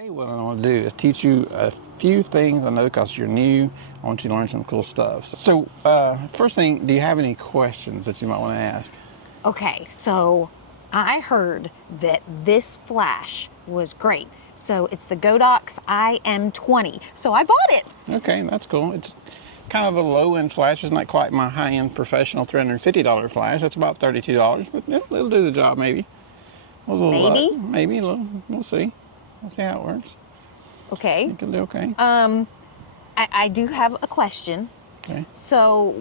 Today what I want to do is teach you a few things. I know because you're new, I want you to learn some cool stuff. So first thing, do you have any questions that you might want to ask? Okay, so I heard that this flash was great. So it's the Godox iM20. So I bought it. Okay, that's cool. It's kind of a low-end flash. It's not quite my high-end professional $350 flash. That's about $32, but it'll do the job maybe. Maybe? Maybe a little. We'll see. We'll see how it works. Okay. It can do okay. I do have a question. Okay. So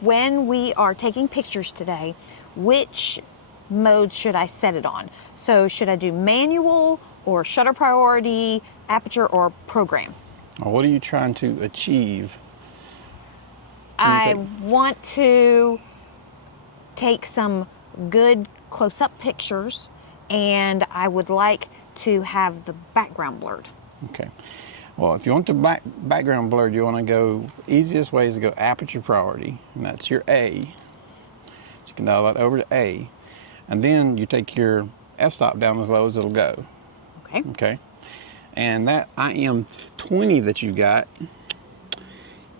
when we are taking pictures today, which mode should I set it on? So should I do manual or shutter priority, aperture, or program? Now, what are you trying to achieve? I want to take some good close-up pictures, and I would like to have the background blurred. Okay. Well, if you want the background blurred, you want to go, easiest way is to go aperture priority, and that's your A. So you can dial that over to A. And then you take your f-stop down as low as it'll go. Okay. Okay. And that iM20 that you got,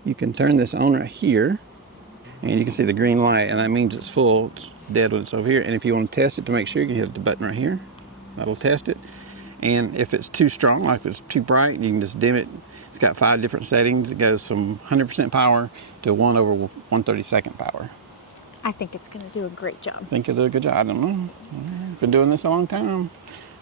you can turn this on right here, and you can see the green light, and that means it's full. It's dead when it's over here. And if you want to test it to make sure, you can hit the button right here. That'll test it. And if it's too strong, like if it's too bright, you can just dim it. It's got 5 different settings. It goes from 100% power to 1/132nd power. I think it's going to do a great job. I think it'll do a good job. I don't know. I've been doing this a long time.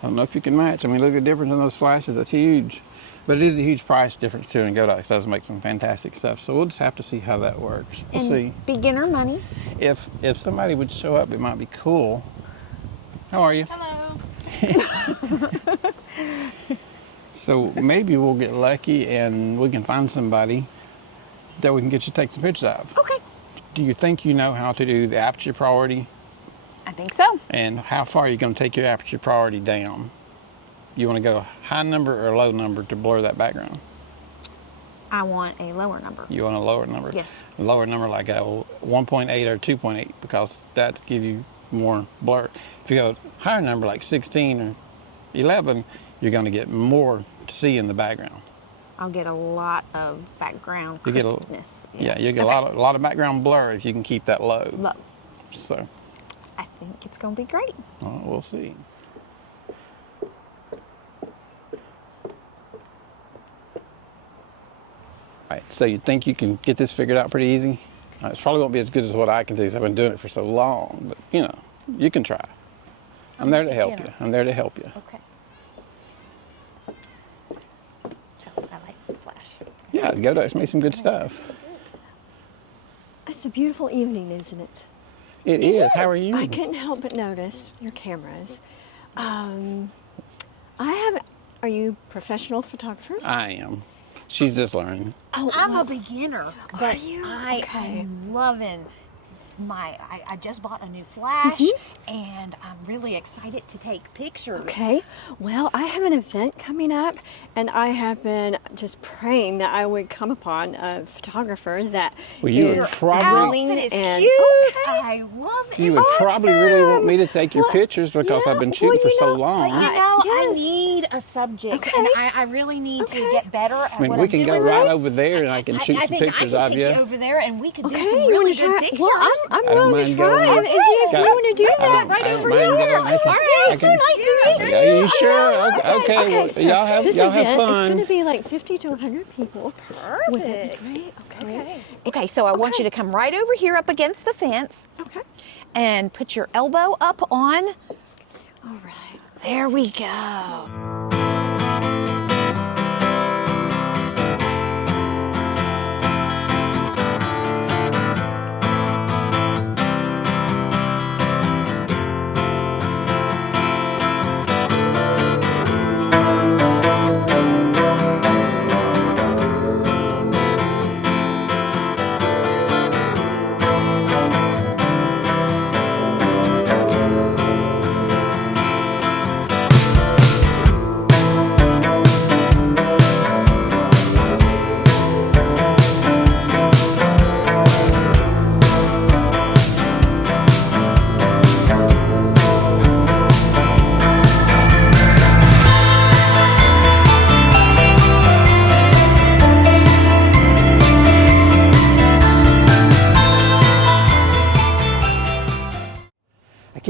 I don't know if you can match. I mean, look at the difference in those flashes. That's huge. But it is a huge price difference too, and Godox does make some fantastic stuff. So we'll just have to see how that works. We'll see. Beginner money. If somebody would show up, it might be cool. How are you? Hello. So maybe we'll get lucky and we can find somebody that we can get you to take some pictures of. Okay. Do you think you know how to do the aperture priority? I think so. And how far are you going to take your aperture priority down? You want to go high number or low number to blur that background? I want a lower number. You want a lower number? Yes. A lower number like a 1.8 or 2.8 because that give you more blur. If you go higher number like 16 or 11, you're going to get more to see in the background. I'll get a lot of background crispness. Yeah, you get a lot of background blur if you can keep that low. Low. So I think it's going to be great. well, we'll see. All right, so you think you can get this figured out pretty easy? It probably won't be as good as what I can do because I've been doing it for so long, but you know, you can try. I'm there to help you. I'm there to help you. Okay. I like the flash. Yeah, Godox made some good stuff. It's a beautiful evening, isn't it? It is. How are you? I couldn't help but notice your cameras. Are you professional photographers? I am. She's just learning. Oh, I'm a beginner, but you? I Okay. am loving I just bought a new flash, and I'm really excited to take pictures. Okay. Well, I have an event coming up, and I have been just praying that I would come upon a photographer that Well, you would is probably- willing Outfit is and cute. okay. I love it. You would probably really want me to take your Well, pictures because yeah, I've been well, shooting for you so know, long. But you know, I Yes. need a subject, Okay. and I really need to Okay. get better at I mean, what we I'm can go doing. right over there and I can shoot I some think pictures I of can you. take you over there, and we could Okay, do some you really wanna good try? pictures. Well, I'm I don't willing mind to try. going. If you Got- want to do I that, don't- right I don't over mind here. going. I can- All right, I so can- nice to meet you. Are you sure? Okay. Well, so y'all have this y'all event have is going fun. to be like 50 to 100 people. Would that Perfect. be great? Okay. Okay, so I want you to come right over here up against the fence Okay. and put your elbow up on. All right. There we go.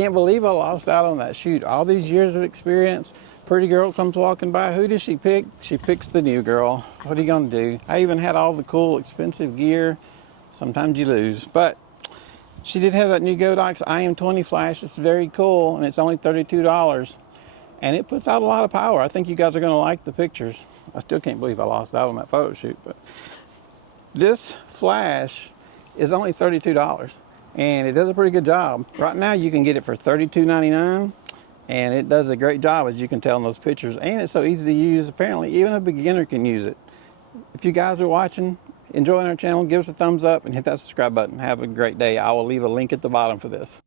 can't believe I lost out on that shoot. All these years of experience, pretty girl comes walking by. Who does she pick? She picks the new girl. What are you gonna do? I even had all the cool, expensive gear. Sometimes you lose, but she did have that new Godox iM20 flash. It's very cool, and it's only $32. And it puts out a lot of power. I think you guys are gonna like the pictures. I still can't believe I lost out on that photo shoot, but this flash is only $32, and it does a pretty good job. Right now you can get it for $32.99, and it does a great job, as you can tell in those pictures, and it's so easy to use. Apparently even a beginner can use it. If you guys are watching, enjoying our channel, give us a thumbs up and hit that subscribe button. Have a great day. I will leave a link at the bottom for this.